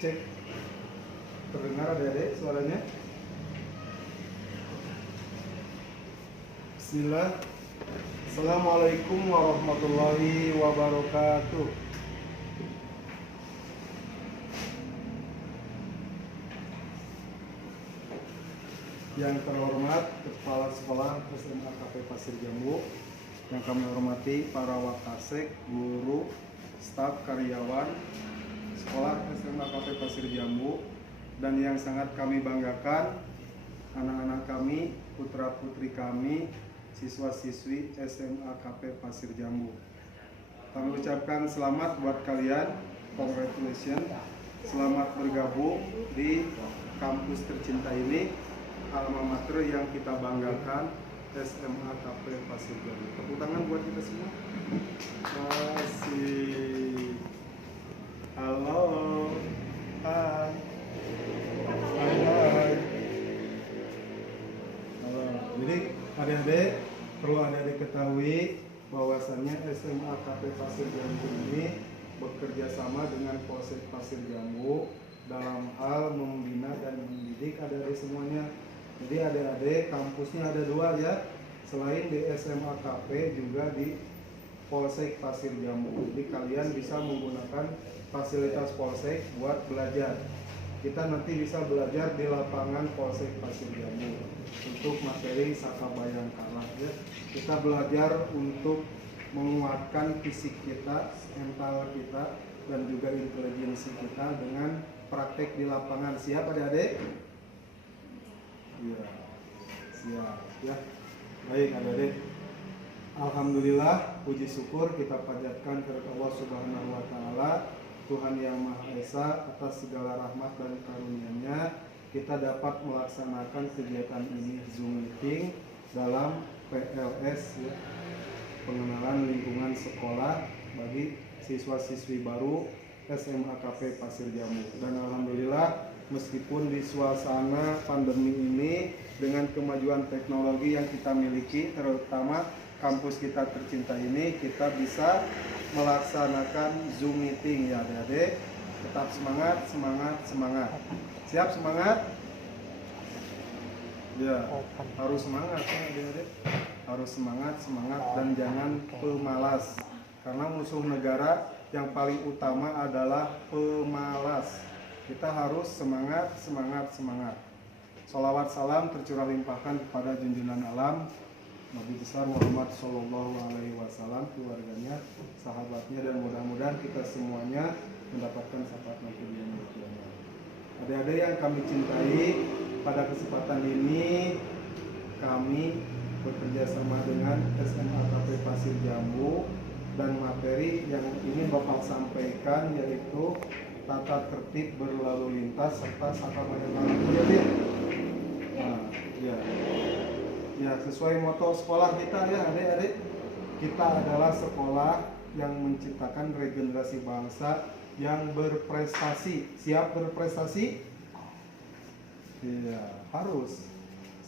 Cek. Terdengar adik-adik suaranya? Bismillah. Assalamualaikum warahmatullahi wabarakatuh. Yang terhormat Kepala Sekolah SMA KP Pasir Jambu, yang kami hormati para wakasek, guru, staf, karyawan Sekolah SMA KP Pasir Jambu, dan yang sangat kami banggakan anak-anak kami, putra-putri kami, siswa-siswi SMA KP Pasir Jambu. Kami ucapkan selamat buat kalian, congratulations, selamat bergabung di kampus tercinta ini, alma mater yang kita banggakan, SMA KP Pasir Jambu. Tepuk tangan buat kita semua. Masih. Halo. Hai. Hai. Halo. Jadi adik-adik perlu adik-adik ketahui bahwasannya SMA KP Pasir Jambu ini bekerja sama dengan Polsek Pasir Jambu dalam hal membina dan mendidik adik-adik semuanya. Jadi adik-adik kampusnya ada dua ya, selain di SMA KP juga di Polsek Pasir Jambu. Jadi kalian bisa menggunakan fasilitas Polsek buat belajar. Kita nanti bisa belajar di lapangan Polsek Pasir Jambu untuk materi Saka Bayangkara ya. Kita belajar untuk menguatkan fisik kita, mental kita, dan juga intelijensi kita dengan praktek di lapangan. Siap adik-adik? Iya, siap ya. Baik adik-adik, alhamdulillah, puji syukur kita panjatkan kepada Allah Subhanahu wa Ta'ala, Tuhan yang Maha Esa, atas segala rahmat dan karunia-Nya kita dapat melaksanakan kegiatan ini Zoom meeting dalam PLS ya, pengenalan lingkungan sekolah bagi siswa-siswi baru SMA KP Pasir Jambu. Dan alhamdulillah, meskipun di suasana pandemi ini dengan kemajuan teknologi yang kita miliki, terutama kampus kita tercinta ini, kita bisa melaksanakan Zoom meeting ya adik-adik. Tetap semangat, semangat, semangat. Siap semangat? Ya, harus semangat ya adik-adik. Harus semangat, semangat, dan jangan pemalas. Karena musuh negara yang paling utama adalah pemalas. Kita harus semangat, semangat, semangat. Sholawat salam tercurah limpahkan kepada junjungan alam Nabi besar Muhammad Sallallahu Alaihi Wasallam, keluarganya, sahabatnya, dan mudah-mudahan kita semuanya mendapatkan syafaat nanti di yaumil qiyamah. Adik-adik yang kami cintai, pada kesempatan ini kami bekerja sama dengan SMA KP Pasir Jambu, dan materi yang ingin Bapak sampaikan yaitu tata tertib berlalu lintas serta Saka Bayangkara. Nah, ya. Ya, sesuai moto sekolah kita ya adik-adik, kita adalah sekolah yang menciptakan regenerasi bangsa yang berprestasi. Siap berprestasi? Iya, harus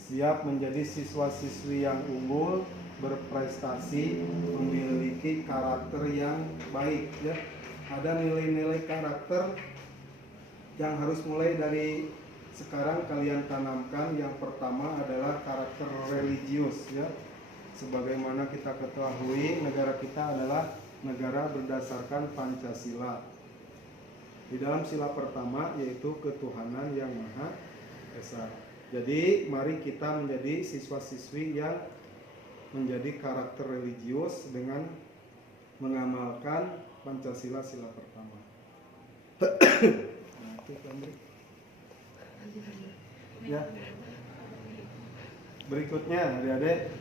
siap menjadi siswa-siswi yang unggul, berprestasi, memiliki karakter yang baik ya. Ada nilai-nilai karakter yang harus mulai dari sekarang kalian tanamkan. Yang pertama adalah karakter religius ya. Sebagaimana kita ketahui, negara kita adalah negara berdasarkan Pancasila. Di dalam sila pertama yaitu ketuhanan yang Maha Esa. Jadi mari kita menjadi siswa-siswi yang menjadi karakter religius dengan mengamalkan Pancasila sila pertama. Ya. Berikutnya adik-adik,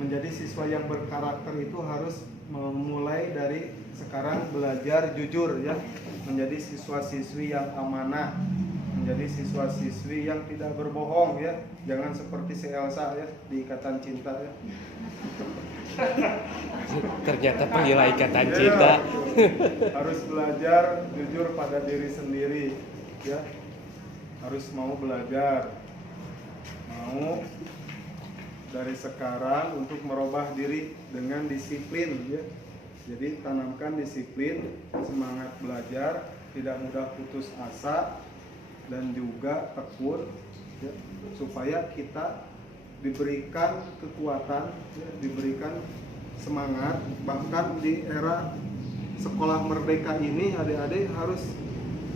menjadi siswa yang berkarakter itu harus memulai dari sekarang belajar jujur ya, menjadi siswa-siswi yang amanah, menjadi siswa-siswi yang tidak berbohong ya, jangan seperti si Elsa ya di Ikatan Cinta ya. Ternyata penggila Ikatan Cinta. Harus belajar jujur pada diri sendiri ya. Harus mau belajar, mau dari sekarang untuk merubah diri dengan disiplin ya. Jadi tanamkan disiplin, semangat belajar, tidak mudah putus asa dan juga tekun, ya, supaya kita diberikan kekuatan, ya, diberikan semangat. Bahkan di era sekolah merdeka ini adik-adik harus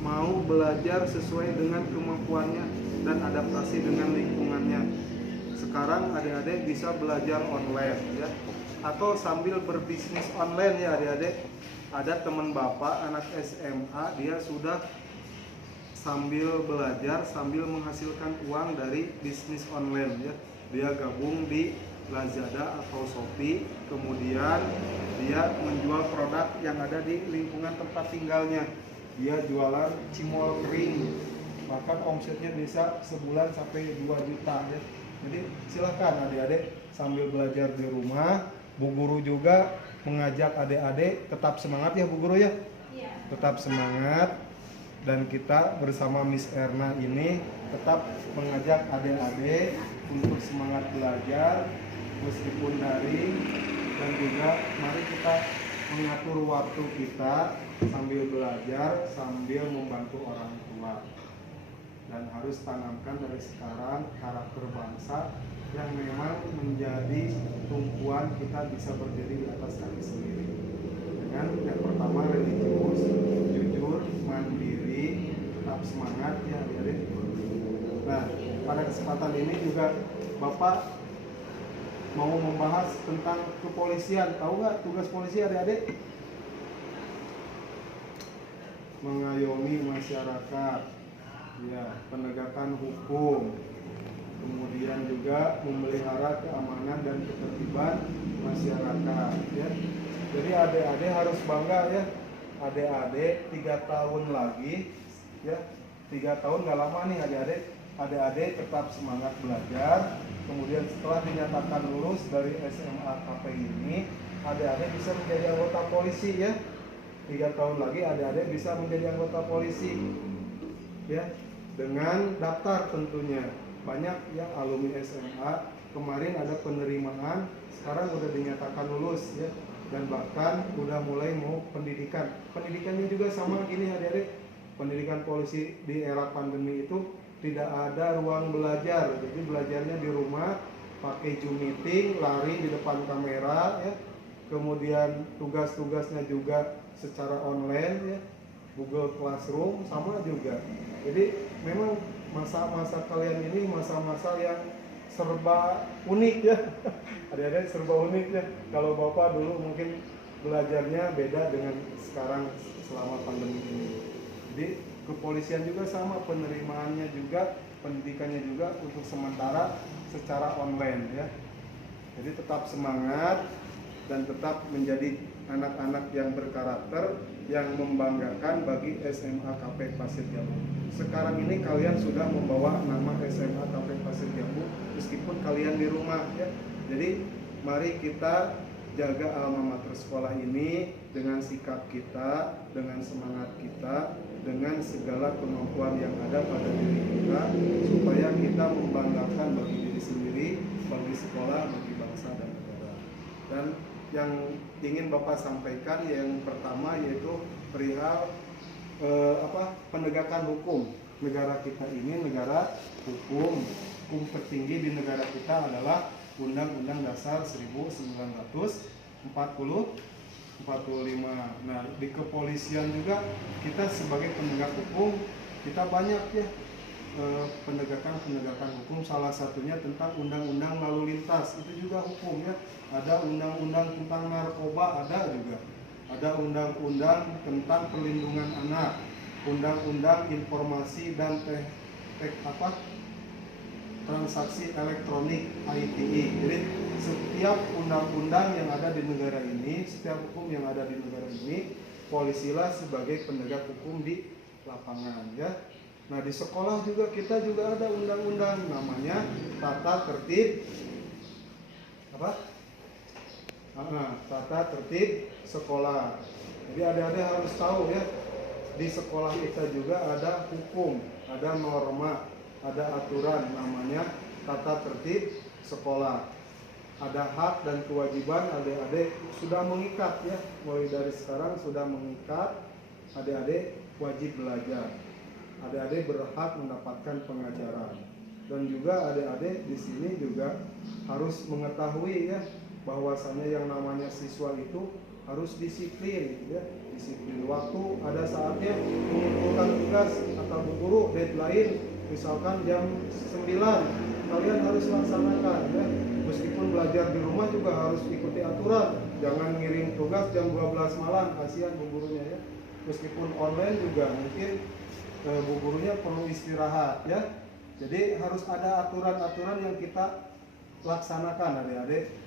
mau belajar sesuai dengan kemampuannya dan adaptasi dengan lingkungannya. Sekarang adik-adik bisa belajar online, ya, atau sambil berbisnis online, ya adik-adik. Ada teman bapak anak SMA, dia sudah sambil belajar sambil menghasilkan uang dari bisnis online, ya. Dia gabung di Lazada atau Shopee, kemudian dia menjual produk yang ada di lingkungan tempat tinggalnya. Dia jualan cimol kering, bahkan omsetnya bisa sebulan sampai 2 juta, ya. Jadi silakan adik-adik sambil belajar di rumah. Bu guru juga mengajak adik-adik tetap semangat, ya Bu guru, ya. Iya. Tetap semangat, dan kita bersama Miss Erna ini tetap mengajak adik-adik untuk semangat belajar meskipun daring, dan juga mari kita mengatur waktu kita sambil belajar sambil membantu orang tua. Dan harus tanamkan dari sekarang karakter bangsa yang memang menjadi tumpuan kita bisa berdiri di atas kaki sendiri. Dengan yang pertama religius, jujur, mandiri, tetap semangat, ya adik-adik. Nah, pada kesempatan ini juga Bapak mau membahas tentang kepolisian. Tahu nggak tugas polisi adik-adik? Mengayomi masyarakat, ya, penegakan hukum, kemudian juga memelihara keamanan dan ketertiban masyarakat, ya. Jadi adik-adik harus bangga, ya. Adik-adik 3 tahun lagi, ya, 3 tahun nggak lama nih adik-adik. Adik-adik tetap semangat belajar. Kemudian setelah dinyatakan lulus dari SMA KP ini, adik-adik bisa menjadi anggota polisi, ya. 3 tahun lagi adik-adik bisa menjadi anggota polisi, ya, dengan daftar tentunya. Banyak yang alumni SMA kemarin ada penerimaan, sekarang udah dinyatakan lulus, ya, dan bahkan udah mulai mau pendidikan. Pendidikannya juga sama gini adik-adik. Pendidikan polisi di era pandemi itu tidak ada ruang belajar, jadi belajarnya di rumah, pakai Zoom meeting, lari di depan kamera, ya. Kemudian tugas-tugasnya juga secara online, ya, Google Classroom sama juga. Jadi memang masa-masa kalian ini masa-masa yang serba unik, ya. Adik-adik serba unik, ya. Kalau Bapak dulu mungkin belajarnya beda dengan sekarang selama pandemi ini. Jadi kepolisian juga sama, penerimaannya juga, pendidikannya juga untuk sementara secara online, ya. Jadi tetap semangat dan tetap menjadi anak-anak yang berkarakter, yang membanggakan bagi SMA KP Pasir Jambu. Sekarang ini kalian sudah membawa nama SMA KP Pasir Jambu meskipun kalian di rumah, ya. Jadi mari kita jaga alma mater sekolah ini dengan sikap kita, dengan semangat kita, dengan segala kemampuan yang ada pada diri kita, supaya kita membanggakan bagi diri sendiri, bagi sekolah, bagi bangsa dan negara. Dan yang ingin Bapak sampaikan yang pertama yaitu perihal penegakan hukum. Negara kita ini negara hukum. Hukum tertinggi di negara kita adalah Undang-Undang Dasar 1945. Nah, di kepolisian juga kita sebagai penegak hukum, kita banyak, ya, penegakan hukum. Salah satunya tentang undang-undang lalu lintas, itu juga hukum, ya. Ada undang-undang tentang narkoba, ada juga. Ada undang-undang tentang perlindungan anak, undang-undang informasi dan transaksi elektronik ITE. Jadi setiap undang-undang yang ada di negara ini, setiap hukum yang ada di negara ini, polisilah sebagai penegak hukum di lapangan, ya. Nah, di sekolah juga kita juga ada undang-undang namanya tata tertib tata tertib sekolah. Jadi adik-adik harus tahu, ya, di sekolah kita juga ada hukum, ada norma, ada aturan namanya tata tertib sekolah. Ada hak dan kewajiban adik-adik sudah mengikat, ya, mulai dari sekarang sudah mengikat adik-adik wajib belajar. Adik-adik berhak mendapatkan pengajaran. Dan juga adik-adik di sini juga harus mengetahui ya bahwasannya yang namanya siswa itu harus disiplin ya. Disiplin waktu, ada saatnya mengumpulkan tugas atau guru deadline misalkan jam 9 kalian harus laksanakan ya. Meskipun belajar di rumah juga harus ikuti aturan, jangan ngirim tugas jam 12 malam, kasihan bu gurunya ya. Meskipun online juga mungkin bu gurunya perlu istirahat ya. Jadi harus ada aturan-aturan yang kita laksanakan adik-adik.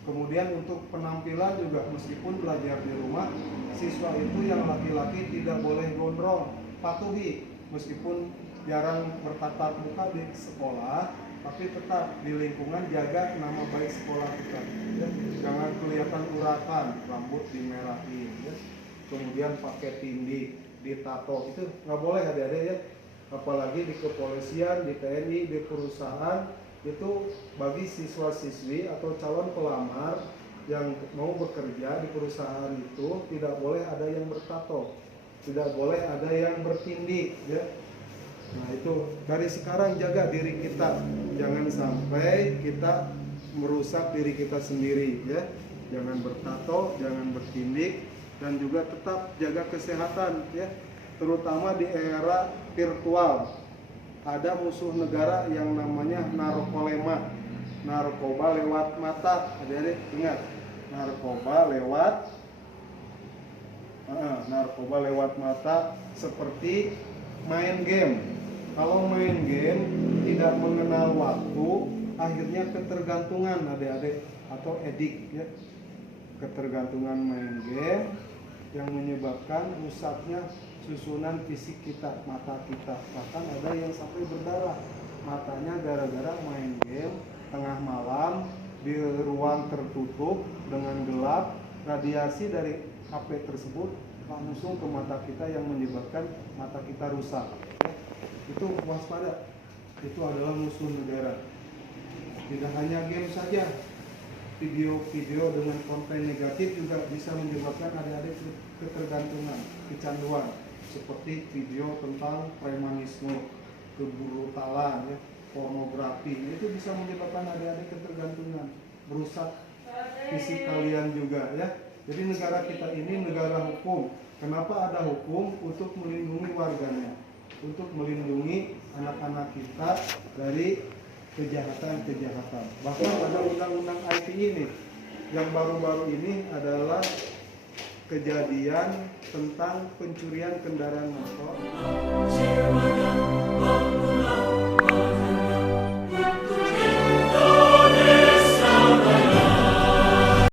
Kemudian untuk penampilan juga meskipun belajar di rumah, siswa itu yang laki-laki tidak boleh gondrong, patuhi. Meskipun jarang bertatap muka di sekolah, tapi tetap di lingkungan jaga nama baik sekolah kita ya. Jangan kelihatan urakan, rambut dimerahin ya. Kemudian pakai tindik, ditato, itu nggak boleh adik-adik ya. Apalagi di kepolisian, di TNI, di perusahaan, itu bagi siswa-siswi atau calon pelamar yang mau bekerja di perusahaan itu tidak boleh ada yang bertato, tidak boleh ada yang bertindik ya. Nah itu dari sekarang jaga diri kita, jangan sampai kita merusak diri kita sendiri ya. Jangan bertato, jangan bertindik, dan juga tetap jaga kesehatan ya. Terutama di era virtual, ada musuh negara yang namanya narkolema, narkoba lewat mata. Adik-adik ingat, narkoba lewat mata seperti main game. Kalau main game tidak mengenal waktu, akhirnya ketergantungan adik-adik atau edik ya. Ketergantungan main game yang menyebabkan rusaknya susunan fisik kita, mata kita. Bahkan ada yang sampai berdarah matanya gara-gara main game tengah malam di ruang tertutup dengan gelap, radiasi dari HP tersebut langsung ke mata kita yang menyebabkan mata kita rusak. Itu waspada, itu adalah musuh negara. Tidak hanya game saja, video-video dengan konten negatif juga bisa menyebabkan adik-adik ketergantungan, kecanduan, seperti video tentang premanisme, kebrutalan, ya, pornografi. Itu bisa menyebabkan adik-adik ketergantungan, merusak fisik kalian juga ya. Jadi negara kita ini negara hukum. Kenapa ada hukum? Untuk melindungi warganya, untuk melindungi anak-anak kita dari kejahatan-kejahatan. Bahkan ada undang-undang IT ini yang baru-baru ini adalah kejadian tentang pencurian kendaraan motor.